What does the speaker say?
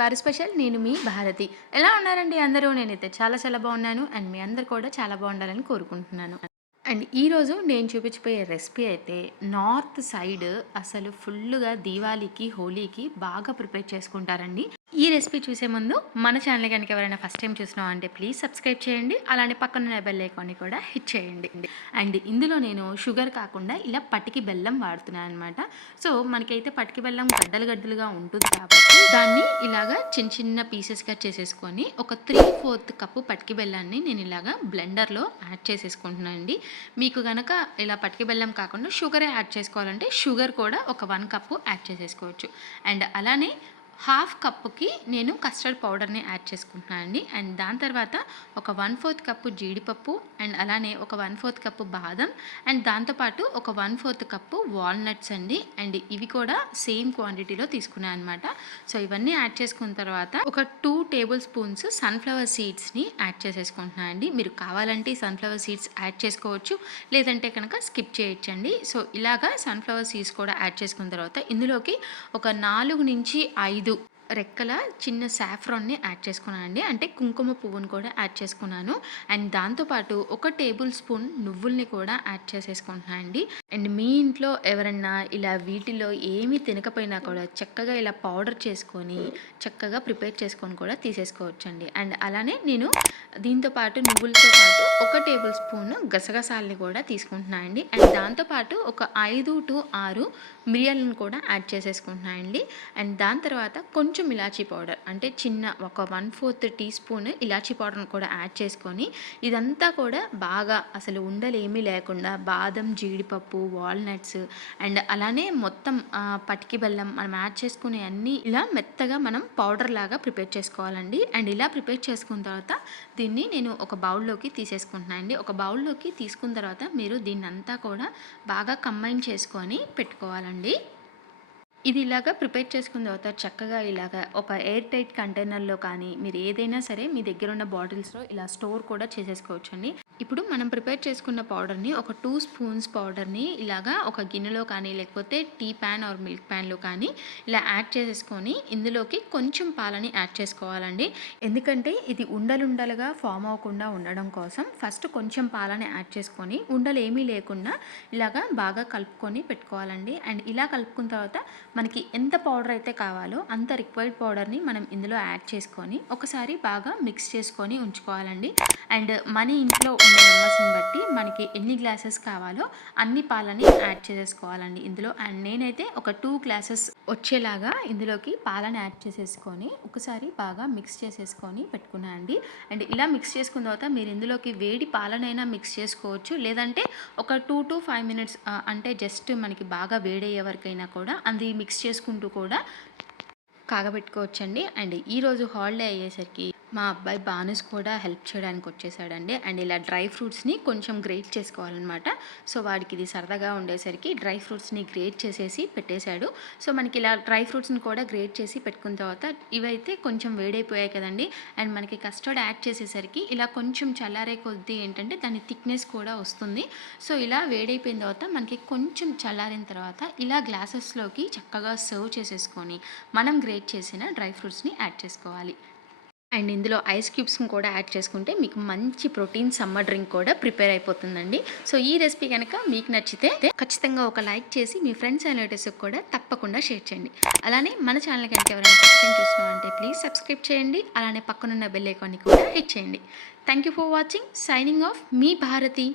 వారి స్పెషల్ నేను మీ భారతి. ఎలా ఉన్నారండి అందరూ? నేనైతే చాలా చాలా బాగున్నాను. అండ్ మీ అందరు కూడా చాలా బాగుండాలని కోరుకుంటున్నాను. అండ్ ఈరోజు నేను చూపించిపోయే రెసిపీ అయితే నార్త్ సైడ్ అసలు ఫుల్గా దీవాళీకి హోలీకి బాగా ప్రిపేర్ చేసుకుంటారండి. ఈ రెసిపీ చూసే ముందు మన ఛానల్ కనుక ఎవరైనా ఫస్ట్ టైం చూసినా అంటే ప్లీజ్ సబ్స్క్రైబ్ చేయండి. అలానే పక్కన బెల్ ఐకాన్ని కూడా హిట్ చేయండి. అండ్ ఇందులో నేను షుగర్ కాకుండా ఇలా పటికి బెల్లం వాడుతున్నాను అనమాట సో మనకైతే పటికి బెల్లం గడ్డలు గడ్డలుగా ఉంటుంది కాబట్టి దాన్ని ఇలాగా చిన్న చిన్న పీసెస్గా చేసేసుకొని ఒక త్రీ ఫోర్త్ కప్పు పటికి బెల్లాన్ని నేను ఇలాగా బ్లెండర్లో యాడ్ చేసేసుకుంటున్నాను అండి. మీకు కనుక ఇలా పటికి బెల్లం కాకుండా షుగరే యాడ్ చేసుకోవాలంటే షుగర్ కూడా ఒక వన్ కప్పు యాడ్ చేసేసుకోవచ్చు. అండ్ అలానే హాఫ్ కప్పుకి నేను కస్టర్డ్ పౌడర్ని యాడ్ చేసుకుంటున్నాను అండి. అండ్ దాని తర్వాత ఒక వన్ ఫోర్త్ కప్పు జీడిపప్పు అండ్ అలానే ఒక వన్ ఫోర్త్ కప్పు బాదం అండ్ దాంతోపాటు ఒక వన్ ఫోర్త్ కప్పు వాల్నట్స్ అండి. అండ్ ఇవి కూడా సేమ్ క్వాంటిటీలో తీసుకున్నాను అనమాట సో ఇవన్నీ యాడ్ చేసుకున్న తర్వాత ఒక టూ టేబుల్ స్పూన్స్ సన్ఫ్లవర్ సీడ్స్ని యాడ్ చేసేసుకుంటున్నాను అండి. మీరు కావాలంటే సన్ఫ్లవర్ సీడ్స్ యాడ్ చేసుకోవచ్చు లేదంటే కనుక స్కిప్ చేయొచ్చండి. సో ఇలాగా సన్ఫ్లవర్ సీడ్స్ కూడా యాడ్ చేసుకున్న తర్వాత ఇందులోకి ఒక నాలుగు నుంచి ఐదు రెక్కల చిన్న సాఫ్రాన్ని యాడ్ చేసుకున్నానండి. అంటే కుంకుమ పువ్వును కూడా యాడ్ చేసుకున్నాను. అండ్ దాంతోపాటు ఒక టేబుల్ స్పూన్ నువ్వుల్ని కూడా యాడ్ చేసేసుకుంటున్నాను అండి అండ్ మీ ఇంట్లో ఎవరన్నా ఇలా వీటిలో ఏమీ తినకపోయినా కూడా చక్కగా ఇలా పౌడర్ చేసుకొని చక్కగా ప్రిపేర్ చేసుకొని కూడా తీసేసుకోవచ్చండి. అండ్ అలానే నేను దీంతో పాటు నువ్వులతో పాటు ఒక టేబుల్ స్పూన్ గసగసాలని కూడా తీసుకుంటున్నాను అండి అండ్ దాంతోపాటు ఒక ఐదు టు ఆరు మిరియాలను కూడా యాడ్ చేసేసుకుంటున్నాను అండి అండ్ దాని తర్వాత కొంచెం ఇలాచీ పౌడర్ అంటే చిన్న ఒక వన్ ఫోర్త్ టీ స్పూన్ ఇలాచీ పౌడర్ని కూడా యాడ్ చేసుకొని ఇదంతా కూడా బాగా అసలు ఉండలు ఏమీ లేకుండా బాదం జీడిపప్పు వాల్నట్స్ అండ్ అలానే మొత్తం పటికి బెల్లం మనం యాడ్ చేసుకునే అన్నీ ఇలా మెత్తగా మనం పౌడర్ లాగా ప్రిపేర్ చేసుకోవాలండి. అండ్ ఇలా ప్రిపేర్ చేసుకున్న తర్వాత దీన్ని నేను ఒక బౌల్లోకి తీసేసుకుంటున్నాను అండి. ఒక బౌల్లోకి తీసుకున్న తర్వాత మీరు దీన్ని అంతా కూడా బాగా కంబైన్ చేసుకొని పెట్టుకోవాలండి. ఇది ఇలాగా ప్రిపేర్ చేసుకున్న తర్వాత చక్కగా ఇలాగా ఒక ఎయిర్ టైట్ కంటైనర్లో కానీ మీరు ఏదైనా సరే మీ దగ్గర ఉన్న బాటిల్స్లో ఇలా స్టోర్ కూడా చేసేసుకోవచ్చు అండి ఇప్పుడు మనం ప్రిపేర్ చేసుకున్న పౌడర్ని ఒక టూ స్పూన్స్ పౌడర్ని ఇలాగా ఒక గిన్నెలో కానీ లేకపోతే టీ ప్యాన్ ఆర్ మిల్క్ ప్యాన్లో కానీ ఇలా యాడ్ చేసేసుకొని ఇందులోకి కొంచెం పాలని యాడ్ చేసుకోవాలండి. ఎందుకంటే ఇది ఉండలుండలుగా ఫామ్ అవ్వకుండా ఉండడం కోసం ఫస్ట్ కొంచెం పాలని యాడ్ చేసుకొని ఉండలు ఏమీ లేకుండా ఇలాగా బాగా కలుపుకొని పెట్టుకోవాలండి. అండ్ ఇలా కలుపుకున్న తర్వాత మనకి ఎంత పౌడర్ అయితే కావాలో అంత రిక్వైర్డ్ పౌడర్ని మనం ఇందులో యాడ్ చేసుకొని ఒకసారి బాగా మిక్స్ చేసుకొని ఉంచుకోవాలండి. అండ్ మన ఇంట్లో ఉండే మెంబర్స్ని బట్టి మనకి ఎన్ని గ్లాసెస్ కావాలో అన్ని పాలని యాడ్ చేసేసుకోవాలండి ఇందులో. అండ్ నేనైతే ఒక టూ గ్లాసెస్ వచ్చేలాగా ఇందులోకి పాలను యాడ్ చేసేసుకొని ఒకసారి బాగా మిక్స్ చేసేసుకొని పెట్టుకున్నాను అండి. అండ్ ఇలా మిక్స్ చేసుకున్న తర్వాత మీరు ఇందులోకి వేడి పాలనైనా మిక్స్ చేసుకోవచ్చు. లేదంటే ఒక టూ టు ఫైవ్ మినిట్స్ అంటే జస్ట్ మనకి బాగా వేడయ్యే వరకైనా కూడా. అది మిక్స్ చేసుకుంటూ కూడా కాగబెట్టుకోవచ్చండి. అండ్ ఈరోజు హాలిడే అయ్యేసరికి మా అబ్బాయి బానుస్ కూడా హెల్ప్ చేయడానికి వచ్చేసాడండి. అండ్ ఇలా డ్రై ఫ్రూట్స్ని కొంచెం గ్రేట్ చేసుకోవాలన్నమాట. సో వాడికి ఇది సరదాగా ఉండేసరికి డ్రై ఫ్రూట్స్ని గ్రేట్ చేసేసి పెట్టేశాడు. సో మనకి ఇలా డ్రై ఫ్రూట్స్ని కూడా గ్రేట్ చేసి పెట్టుకున్న తర్వాత ఇవైతే కొంచెం వేడైపోయాయి కదండి. అండ్ మనకి కస్టర్డ్ యాడ్ చేసేసరికి ఇలా కొంచెం చల్లారే కొద్దీ ఏంటంటే దాని థిక్నెస్ కూడా వస్తుంది. సో ఇలా వేడైపోయిన తర్వాత మనకి కొంచెం చల్లారిన తర్వాత ఇలా గ్లాసెస్లోకి చక్కగా సర్వ్ చేసేసుకొని మనం గ్రేట్ చేసిన డ్రై ఫ్రూట్స్ని యాడ్ చేసుకోవాలి. అండ్ ఇందులో ఐస్ క్యూబ్స్ని కూడా యాడ్ చేసుకుంటే మీకు మంచి ప్రోటీన్ సమ్మర్ డ్రింక్ కూడా ప్రిపేర్ అయిపోతుందండి. సో ఈ రెసిపీ కనుక మీకు నచ్చితే ఖచ్చితంగా ఒక లైక్ చేసి మీ ఫ్రెండ్స్ అండ్ రిలేటివ్స్కి కూడా తప్పకుండా షేర్ చేయండి. అలానే మన ఛానల్ కనుక ఎవరైనా ఫస్ట్ చూస్తున్నామంటే ప్లీజ్ సబ్స్క్రైబ్ చేయండి. అలానే పక్కనున్న బెల్ ఐకాన్ని కూడా హిట్ చేయండి. Thank you for watching. Signing off me Bharati.